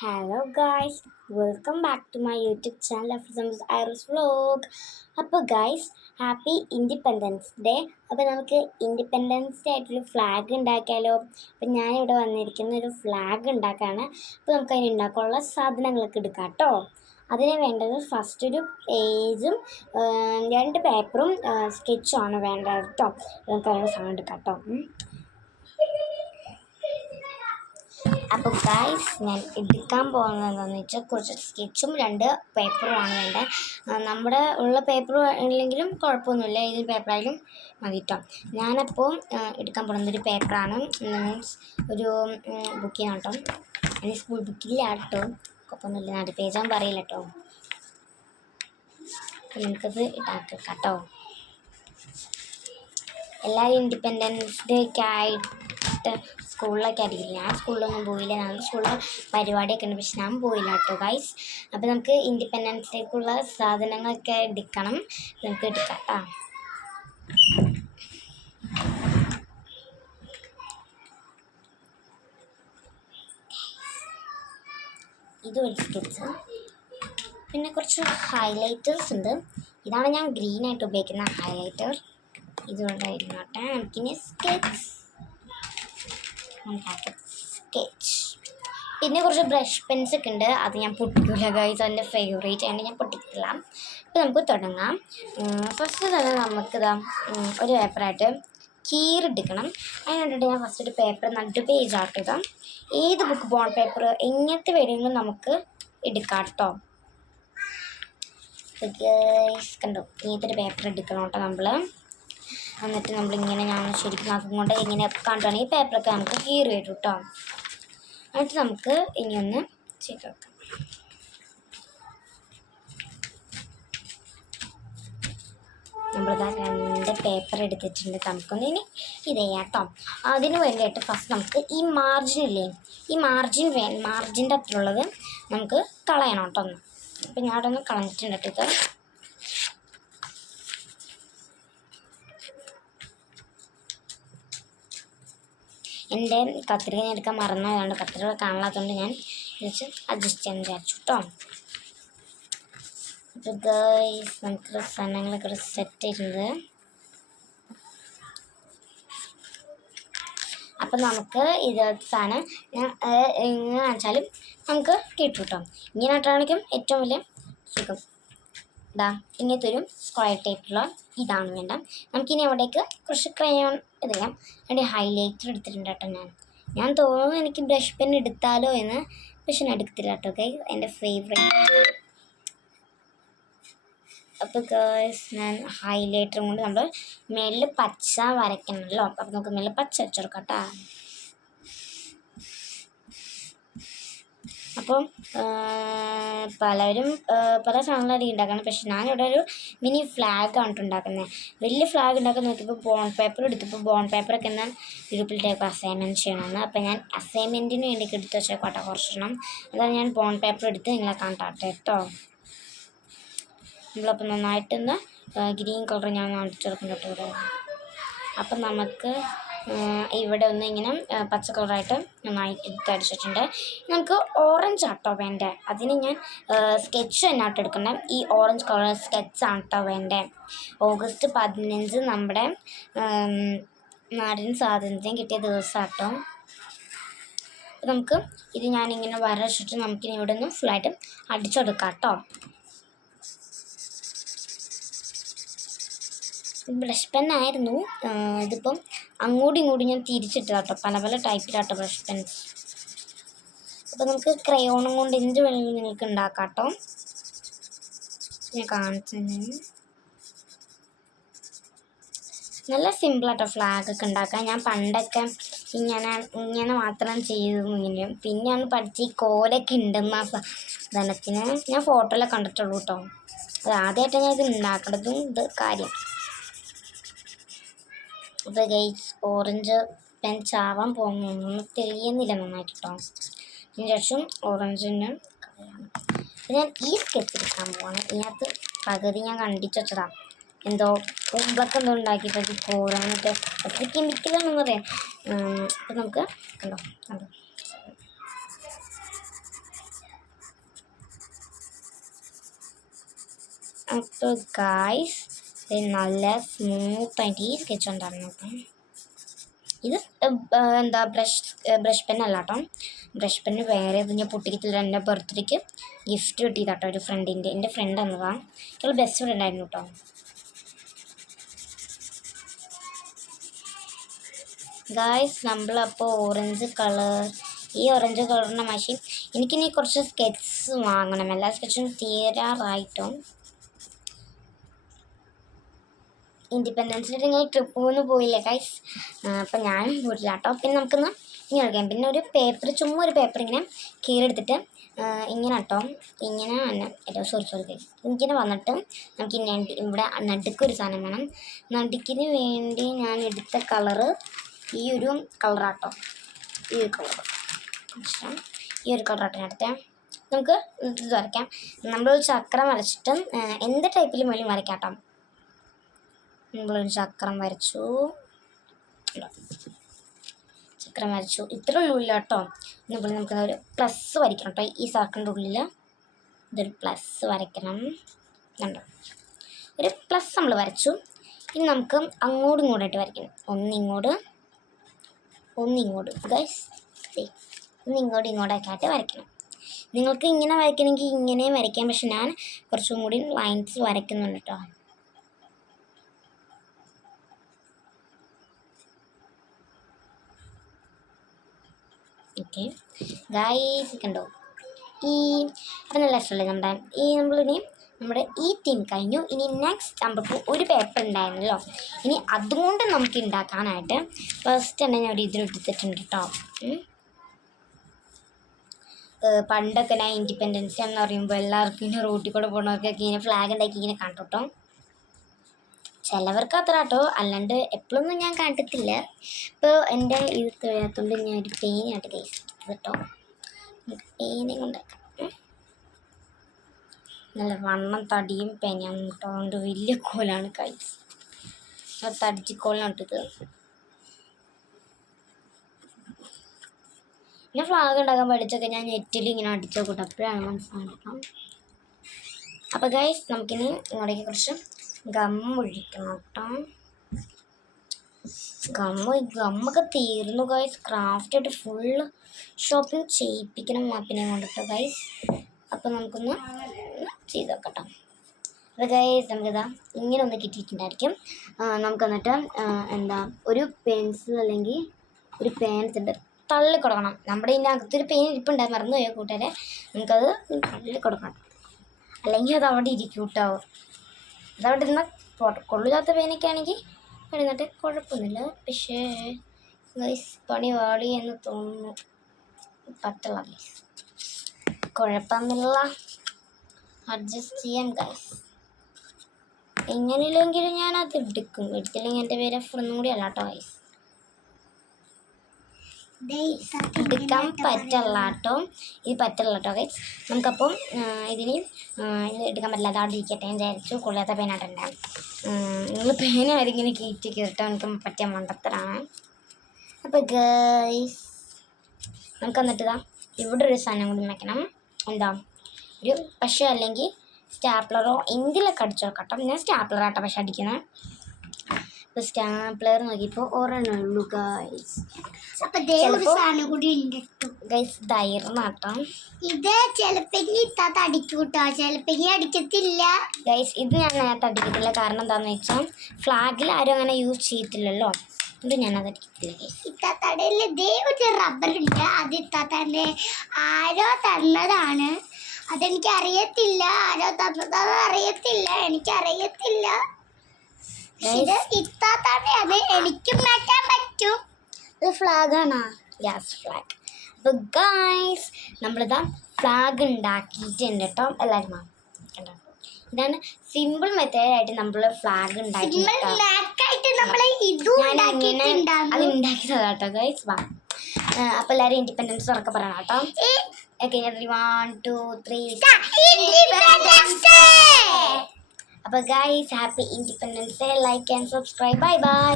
Hello guys, welcome back to my YouTube channel of Iris vlog. അപ്പോൾ guys, happy independence day. അപ്പോൾ നമുക്ക് independence day ആയിട്ടൊരു flag ഉണ്ടാക്കിയാലോ? അപ്പോൾ ഞാനിവിടെ വന്നിരിക്കുന്ന ഒരു ഫ്ലാഗ് ഉണ്ടാക്കാനാണ്. അപ്പോൾ നമുക്ക് അതിന് ഉണ്ടാക്കാനുള്ള സാധനങ്ങളൊക്കെ എടുക്കാം കേട്ടോ. അതിന് വേണ്ടത് ഫസ്റ്റ് ഒരു പേജും 2 പേപ്പറും സ്കെച്ചുമാണ് വേണ്ടത് കേട്ടോ. നമുക്ക് അതിനുള്ള സാധനം എടുക്കാം കേട്ടോ. അപ്പോൾ ഗൈസ്, ഞാൻ എടുക്കാൻ പോകുന്നത് എന്താണെന്ന് വെച്ചാൽ കുറച്ച് സ്കെച്ചും 2 പേപ്പറുമാണ് വേണ്ടത്. നമ്മുടെ ഉള്ള പേപ്പർ ഇല്ലെങ്കിലും കുഴപ്പമൊന്നുമില്ല, ഏത് പേപ്പറായാലും മതി കേട്ടോ. ഞാനപ്പോൾ എടുക്കാൻ പോകുന്നത് ഒരു പേപ്പറാണ്, മീൻസ് ഒരു ബുക്കിനാണ് കേട്ടോ. അതിന് സ്കൂൾ ബുക്കില്ല കേട്ടോ, കുഴപ്പമൊന്നുമില്ല. 4 പേജാകുമ്പോൾ പറയില്ല കേട്ടോ. അപ്പോൾ നമുക്കത് ഇടാക്കാം കേട്ടോ. എല്ലാവരും ഇൻഡിപെൻഡൻസ് ഡേ ഒക്കെ ആയിട്ട് സ്കൂളിലൊക്കെ ആയിരിക്കില്ല. ഞാൻ സ്കൂളിലൊന്നും പോയില്ല, ഞങ്ങളുടെ സ്കൂളിൽ പരിപാടിയൊക്കെ ഉണ്ട്, പക്ഷെ ഞാൻ പോയില്ല കേട്ടോ ഗൈസ്. അപ്പോൾ നമുക്ക് ഇൻഡിപെൻഡൻസ് ഡേക്കുള്ള സാധനങ്ങളൊക്കെ എടുക്കണം, നമുക്ക് എടുക്കാം കേട്ടോ. ഇതൊരു സ്കെച്ച്, പിന്നെ കുറച്ച് ഹൈലൈറ്റേഴ്സ് ഉണ്ട്. ഇതാണ് ഞാൻ ഗ്രീനായിട്ട് ഉപയോഗിക്കുന്ന ഹൈലൈറ്റർ. ഇതുകൊണ്ടായിരുന്നോട്ടെ. നമുക്കിനി സ്കെച്ച്, പിന്നെ കുറച്ച് ബ്രഷ് പെൻസ് ഒക്കെ ഉണ്ട്, അത് ഞാൻ പൊട്ടിക്കില്ല ഗൈസ്, എൻ്റെ ഫേവറേറ്റ് ആണ്, ഞാൻ പൊട്ടിക്കില്ല. അപ്പോൾ നമുക്ക് തുടങ്ങാം. ഫസ്റ്റ് തന്നെ നമുക്കിതാ ഒരു പേപ്പറായിട്ട് കീറിയെടുക്കണം. അതിന് വേണ്ടിയിട്ട് ഞാൻ ഫസ്റ്റ് ഒരു പേപ്പർ 2 പേജ് ആക്കുക. ഏത് ബുക്ക് ബോണ്ട് പേപ്പർ എങ്ങനത്തെ വേണമെങ്കിലും നമുക്ക് എടുക്കാം കേട്ടോ. ഗൈസ് കണ്ടോ, ഇങ്ങനത്തെ ഒരു പേപ്പർ എടുക്കണം കേട്ടോ നമ്മൾ. എന്നിട്ട് നമ്മളിങ്ങനെ ഞാൻ ശരിക്കും ആക്കിക്കൊണ്ട് ഇങ്ങനെ കണ്ടുവാണെങ്കിൽ ഈ പേപ്പറൊക്കെ നമുക്ക് കീറി വരും കേട്ടോ. എന്നിട്ട് നമുക്ക് ഇനി ഒന്ന് ചെയ്ത് വെക്കാം. നമ്മളിതാ 2 പേപ്പർ എടുത്തിട്ടുണ്ട്, നമുക്കൊന്ന് ഇനി ഇത് ചെയ്യാം കേട്ടോ. അതിന് വേണ്ടിയിട്ട് ഫസ്റ്റ് നമുക്ക് ഈ മാർജിനില്ലേ, ഈ മാർജിൻ്റെ അത്രയുള്ളത് നമുക്ക് കളയണം കേട്ടോ ഒന്ന്. അപ്പം ഞാൻ അവിടെ ഒന്ന് കളഞ്ഞിട്ടുണ്ട് കേട്ടോ. എൻ്റെ കത്രിക ഞാൻ എടുക്കാൻ മറന്നതുകൊണ്ട്, കത്രിക കാണാത്തതുകൊണ്ട് ഞാൻ വെച്ച് അഡ്ജസ്റ്റ് ചെയ്യാൻ വിചാരിച്ചു കേട്ടോ. അപ്പോൾ ഗൈസ്, നമുക്ക് സാധനങ്ങളൊക്കെ സെറ്റ് ചെയ്തിട്ടുണ്ട്. അപ്പം നമുക്ക് ഇതേ സാധനം എങ്ങനെ വെച്ചാലും നമുക്ക് കിട്ടും കേട്ടോ. ഇങ്ങനെ ഇട്ടാണെങ്കിലും ഏറ്റവും വലിയ സുഖം. ഇതാ ഇങ്ങനത്തെ ഒരു സ്ക്വയർ ടൈപ്പുള്ള ഇതാണ് വേണ്ട. നമുക്കിനി അവിടേക്ക് കുറച്ച് ക്രയോൺ ഇതെല്ലാം അതിൻ്റെ ഹൈലൈറ്റർ എടുത്തിട്ടുണ്ട് കേട്ടോ. ഞാൻ തോന്നുന്നു എനിക്ക് ബ്രഷ് പെൻ എടുത്താലോ എന്ന്, പക്ഷെ ഞാൻ എടുത്തില്ല കേട്ടോ ഗൈസ്, എൻ്റെ ഫേവറേറ്റ്. അപ്പോൾ ഗൈസ്, ഞാൻ ഹൈലൈറ്ററും കൊണ്ട് നമ്മൾ മേളിൽ പച്ച വരയ്ക്കണമല്ലോ, അപ്പോൾ നമുക്ക് മേളിൽ പച്ച വെച്ചെടുക്കാം കേട്ടോ. അപ്പം പലരും പല സാധനങ്ങളായിരിക്കും ഉണ്ടാക്കണം, പക്ഷെ ഞാനിവിടെ ഒരു മിനി ഫ്ലാഗാണ് ഉണ്ടാക്കുന്നത്. വലിയ ഫ്ലാഗ് ഉണ്ടാക്കാൻ നോക്കിയപ്പോൾ ബോണ്ട് പേപ്പർ എടുത്തപ്പോൾ ബോണ്ട് പേപ്പറൊക്കെ എന്നാൽ ഗ്രൂപ്പിൽ ടൈപ്പ് അസൈൻമെൻറ്റ് ചെയ്യണമെന്ന്. അപ്പോൾ ഞാൻ അസൈൻമെൻറ്റിന് വേണ്ടി എടുത്ത് വെച്ചേക്കോട്ടെ കുറച്ചെണ്ണം. അതാണ് ഞാൻ ബോണ്ട് പേപ്പർ എടുത്ത് നിങ്ങളെ കാണിട്ടെ കേട്ടോ. നമ്മളപ്പോൾ നന്നായിട്ടൊന്ന് ഗ്രീൻ കളർ ഞാൻ അടിച്ചെടുക്കും കേട്ടോ ഇവിടെ. അപ്പം നമുക്ക് ഇവിടെ ഒന്ന് ഇങ്ങനെ പച്ച കളറായിട്ട് നന്നായി എടുത്തടിച്ചിട്ടുണ്ട്. നമുക്ക് ഓറഞ്ച് ആട്ടോ വേണ്ടേ, അതിന് ഞാൻ സ്കെച്ച് തന്നെ എടുക്കണ്ടേ. ഈ ഓറഞ്ച് കളർ സ്കെച്ചാണ് കേട്ടോ വേണ്ടേ. ഓഗസ്റ്റ് 15 നമ്മുടെ നാടിന് സ്വാതന്ത്ര്യം കിട്ടിയ ദിവസമാട്ടോ. അപ്പം നമുക്ക് ഇത് ഞാനിങ്ങനെ വരച്ചിട്ട് നമുക്കിനി ഇവിടെ നിന്ന് ഫുള്ളായിട്ട് അടിച്ചെടുക്കാം കേട്ടോ. ബ്രഷ് പെന്നായിരുന്നു, ഇതിപ്പം അങ്ങോട്ടും ഇങ്ങോട്ടും ഞാൻ തിരിച്ചിട്ട് കേട്ടോ. പല പല ടൈപ്പിലാട്ടോ ബ്രഷ് പെൻസ്. അപ്പോൾ നമുക്ക് ക്രയോണും കൊണ്ട് എന്ത് വേണമെങ്കിലും നിങ്ങൾക്ക് ഉണ്ടാക്കാം കേട്ടോ. ഞാൻ കാണിച്ചു നല്ല സിമ്പിളാട്ടോ ഫ്ലാഗൊക്കെ ഉണ്ടാക്കാൻ. ഞാൻ പണ്ടൊക്കെ ഇങ്ങനെ മാത്രം ചെയ്തിരുന്നെങ്കിലും പിന്നെയാണ് പഠിച്ച് ഈ കോലൊക്കെ ഉണ്ടെന്ന സാധനത്തിന് ഞാൻ ഫോട്ടോയിലൊക്കെ കണ്ടിട്ടുള്ളൂ കേട്ടോ. അത് ആദ്യമായിട്ടാണ് ഞാൻ ഇത് ഉണ്ടാക്കേണ്ടതും ഇത് കാര്യം. അപ്പോൾ ഗൈസ്, ഓറഞ്ച് പെൻ ചാവാൻ പോകുന്നു, തെളിയുന്നില്ല നന്നായിട്ട് കേട്ടോ. അതിന് ശേഷം ഓറഞ്ചിന് ഞാൻ ഈ സ്കെച്ച് എടുക്കാൻ പോവാണ്. ഇതിനകത്ത് പകുതി ഞാൻ കണ്ടിച്ച് വെച്ചതാണ്, എന്തോ കുമ്പളൊക്കെ എന്തോ ഉണ്ടാക്കിയിട്ട് കോരാനൊക്കെ ഒത്തിരി കെമിക്കലാണെന്ന് പറയാം. അപ്പം നമുക്ക് കണ്ടോ അപ്പോൾ ഗൈസ് നല്ല സ്മൂത്തായിട്ട് ഈ സ്കെച്ച് ഉണ്ടായിരുന്നു കേട്ടോ. ഇത് എന്താ ബ്രഷ് പെൻ അല്ല കേട്ടോ. ബ്രഷ് പെന്ന് വേറെ ഇത് ഞാൻ പൊട്ടിക്കത്തില്ല. എൻ്റെ ബർത്ത്ഡേക്ക് ഗിഫ്റ്റ് കിട്ടിയതാട്ടോ ഒരു ഫ്രണ്ടിൻ്റെ. എൻ്റെ ഫ്രണ്ട് എന്നതാണ്. ഞങ്ങൾ ബെസ്റ്റ് ഫ്രണ്ട് ആയിരുന്നു കേട്ടോ. ഗായ്സ് നമ്മളപ്പോൾ ഓറഞ്ച് കളർ, ഈ ഓറഞ്ച് കളറിൻ്റെ മഷി എനിക്കിനി കുറച്ച് സ്കെച്ച് വാങ്ങണം. എല്ലാ സ്കെച്ചും തീരാറായിട്ടും. ഇൻഡിപെൻഡൻസ് ഡേ നിങ്ങൾ ട്രിപ്പൊന്നും പോയില്ലേ ഗൈസ്? അപ്പം ഞാനും പോയിട്ടില്ല കേട്ടോ. പിന്നെ നമുക്കൊന്ന് ഇങ്ങനെ കളിക്കാം. പിന്നെ ഒരു പേപ്പർ, ചുമ്മാ ഒരു പേപ്പർ ഇങ്ങനെ കീറെടുത്തിട്ട് ഇങ്ങനെ കേട്ടോ, ഇങ്ങനെ തന്നെ സോറി ഇങ്ങനെ വന്നിട്ട് നമുക്ക് ഇവിടെ നടുക്കൊരു സാധനം വേണം. നടുക്കിന് വേണ്ടി ഞാൻ എടുത്ത കളറ് ഈ ഒരു കളറാട്ടോ. ഈ ഒരു കളർ ഞാൻ എടുത്തേ. നമുക്ക് ഇത് വരയ്ക്കാം. നമ്മളൊരു ചക്രം വരച്ചിട്ട് എന്ത് ടൈപ്പിലും വേണമെങ്കിലും വരയ്ക്കാം കേട്ടോ. നമ്മളൊരു ചക്രം വരച്ചു. ഇത്ര ഉള്ളില്ല കേട്ടോ. നമ്മൾ നമുക്ക് ഒരു പ്ലസ് വരയ്ക്കണം കേട്ടോ. ഈ സർക്കിളിൻ്റെ ഉള്ളിൽ ഇതൊരു പ്ലസ് വരയ്ക്കണം. കണ്ടോ, ഒരു പ്ലസ് നമ്മൾ വരച്ചു. ഇനി നമുക്ക് അങ്ങോട്ടും ഇങ്ങോട്ടായിട്ട് വരയ്ക്കണം. ഒന്നിങ്ങോട്ട് ഗൈസ്, ഇങ്ങോട്ടൊക്കെ ആയിട്ട് വരയ്ക്കണം. നിങ്ങൾക്ക് ഇങ്ങനെ വരയ്ക്കണമെങ്കിൽ ഇങ്ങനെയും വരയ്ക്കാം. പക്ഷെ ഞാൻ കുറച്ചും കൂടി ലൈൻസ് വരയ്ക്കുന്നുണ്ട് കേട്ടോ. ഓക്കെ ഗൈസ്, കണ്ടോ ഈ അപ്പം നല്ല ഇഷ്ടമല്ലേ നമ്മുടെ ഈ തീം കഴിഞ്ഞു. ഇനി നെക്സ്റ്റ് നമുക്ക് ഒരു പേപ്പർ ഉണ്ടായിരുന്നല്ലോ. ഇനി അതുകൊണ്ട് നമുക്ക് ഉണ്ടാക്കാനായിട്ട് ഫസ്റ്റ് തന്നെ ഞാൻ ഒരു ഇതിലെടുത്തിട്ടുണ്ട് കേട്ടോ. പണ്ടൊക്കെ ഞാൻ ഇൻഡിപെൻഡൻസ് എന്ന് പറയുമ്പോൾ എല്ലാവർക്കും ഇങ്ങനെ റോട്ടിൽ കൂടെ പോകുന്നവർക്കൊക്കെ ഇങ്ങനെ ഫ്ലാഗ് ഉണ്ടാക്കി ഇങ്ങനെ കണ്ടു കേട്ടോ. ചിലവർക്ക് അത്ര കേട്ടോ, അല്ലാണ്ട് എപ്പോഴൊന്നും ഞാൻ കണ്ടിട്ടില്ല. ഇപ്പോൾ എൻ്റെ ഇത് കഴിയാത്തതുകൊണ്ട് ഞാൻ ഒരു പേനയായിട്ട് കഴിച്ചിട്ട് കേട്ടോ. പേന കൊണ്ടാക്കാം. നല്ല വണ്ണം തടിയും പേനയാണ് കേട്ടോ. അതുകൊണ്ട് വലിയ കോലാണ് കഴിച്ച്, തടിച്ചിക്കോലാണ് ഇട്ടത്. പിന്നെ ഫ്ലാഗ് ഉണ്ടാക്കാൻ പഠിച്ചൊക്കെ ഞാൻ നെറ്റിൽ ഇങ്ങനെ അടിച്ചു നോക്കട്ടെ, അപ്പോഴാണ് മനസ്സിലാക്കാം. അപ്പോൾ ഗൈസ് നമുക്കിനി ഇങ്ങോട്ടേക്ക് കുറച്ച് ഗമ്മൊഴിക്കണം കേട്ടോ. ഗമ്മൊക്കെ തീർന്നു ഗൈസ്. ക്രാഫ്റ്റായിട്ട് ഫുള്ള് ഷോപ്പിംഗ് ചെയ്യിപ്പിക്കണം മാപ്പിനെ കൊണ്ടിട്ടോ ഗൈസ്. അപ്പോൾ നമുക്കൊന്ന് ചെയ്ത് നോക്കട്ടോ. അപ്പോൾ ഗൈസ് നമുക്കിതാ ഇങ്ങനെ ഒന്ന് കിട്ടിയിട്ടുണ്ടായിരിക്കും. നമുക്ക് എന്നിട്ട് ഒരു പെൻസിൽ അല്ലെങ്കിൽ ഒരു പേനത്തിൻ്റെ തള്ളി കൊടുക്കണം. നമ്മുടെ ഇതിൻ്റെ അകത്തൊരു പെയിൻ ഇരിപ്പുണ്ടായി, മറന്നു പോയോ കൂട്ടുകാരെ. നമുക്കത് തള്ളി കൊടുക്കണം, അല്ലെങ്കിൽ അത് അവിടെ ഇരിക്കും കേട്ടോ. അതവിടെ ഇരുന്ന കൊള്ളില്ലാത്ത പേനൊക്കെ ആണെങ്കിൽ ഇരുന്നിട്ട് കുഴപ്പമൊന്നുമില്ല. പക്ഷേ ഗൈസ് പണി വാളി എന്ന് തോന്നുന്നു. പറ്റില്ല ഗൈസ്, കുഴപ്പമൊന്നുമില്ല, അഡ്ജസ്റ്റ് ചെയ്യാം ഗൈസ്. എങ്ങനെയില്ലെങ്കിലും ഞാനത് എടുത്തില്ലെങ്കിൽ എൻ്റെ പേര് ഒന്നും കൂടി അല്ല കേട്ടോ ഗൈസ്. എടുക്കാൻ പറ്റില്ല കേട്ടോ, ഇത് പറ്റില്ല കേട്ടോ ഗൈസ്. നമുക്കപ്പം ഇതിന് ഇത് എടുക്കാൻ പറ്റില്ല, അത് അവിടെ ഇരിക്കട്ടെ ഞാൻ വിചാരിച്ചു. കൊള്ളാത്ത പേനായിട്ടുണ്ട്. നിങ്ങൾ പേന ആരിങ്ങനെ കീറ്റി കേട്ടോ, എനിക്ക് പറ്റിയ മണ്ടത്തരാണ്. അപ്പോൾ ഗൈസ് നമുക്ക് എന്നിട്ട് ഇതാ ഇവിടെ ഒരു സാധനം കൂടി വയ്ക്കണം. ഒരു പക്ഷേ അല്ലെങ്കിൽ സ്റ്റാപ്ലറോ എന്തിലൊക്കെ അടിച്ചു നോക്കട്ടോ. ഞാൻ സ്റ്റാപ്ലറാട്ടോ പക്ഷെ അടിക്കുന്നത്. അപ്പോൾ സ്റ്റാപ്ലർ നോക്കിയപ്പോൾ ഒരെണ്ണം ഉള്ളൂ ഗൈസ്. ഗൈസ് ധൈര്യമാട്ടോ. ഇത് ചിലപ്പോൾ അടിക്കൂട്ടോ, ചിലപ്പോൾ അടിക്കത്തില്ല ഗൈസ്. ഇത് ഞാൻ നേരത്തെ അടിക്കത്തില്ല, കാരണം എന്താണെന്ന് വെച്ചാൽ ഫ്ലാഗിൽ ആരും അങ്ങനെ യൂസ് ചെയ്യത്തില്ലല്ലോ. ഇത് ഞാനത് അടിക്കത്തില്ല ഗൈസ്. ഇത്താത്തടയിൽ ഇതേ ഒരു റബ്ബറുണ്ട്, അത് ഇത്താത്തൻ്റെ ആരോ തന്നതാണ്. അതെനിക്ക് അറിയത്തില്ല, ആരോ തന്നതാണ് അറിയത്തില്ല, എനിക്കറിയത്തില്ല. ഇത് ഇത്താത്തയാണ്, എനിക്കും മാറ്റാൻ പറ്റും. ഇത് ഫ്ലാഗാണോ? Gas flag. അപ്പോൾ ഗൈസ് നമ്മളിതാ ഫ്ലാഗ് ഉണ്ടാക്കിയിട്ടുണ്ട് കേട്ടോ. എല്ലാവരും കണ്ടോ, ഇതാണ് സിമ്പിൾ മെത്തേഡായിട്ട് നമ്മൾ ഫ്ലാഗ് ഉണ്ടാക്കിയിട്ട് അത് ഉണ്ടാക്കിയതാണ് കേട്ടോ ഗൈസ്. വാ, അപ്പോൾ എല്ലാവരും ഇൻഡിപെൻഡൻസ് ഉറക്കെ പറയണം കേട്ടോ. ഓക്കെ, 1 2 3 അപ്പോൾ guys happy independence day. Like and subscribe. Bye bye.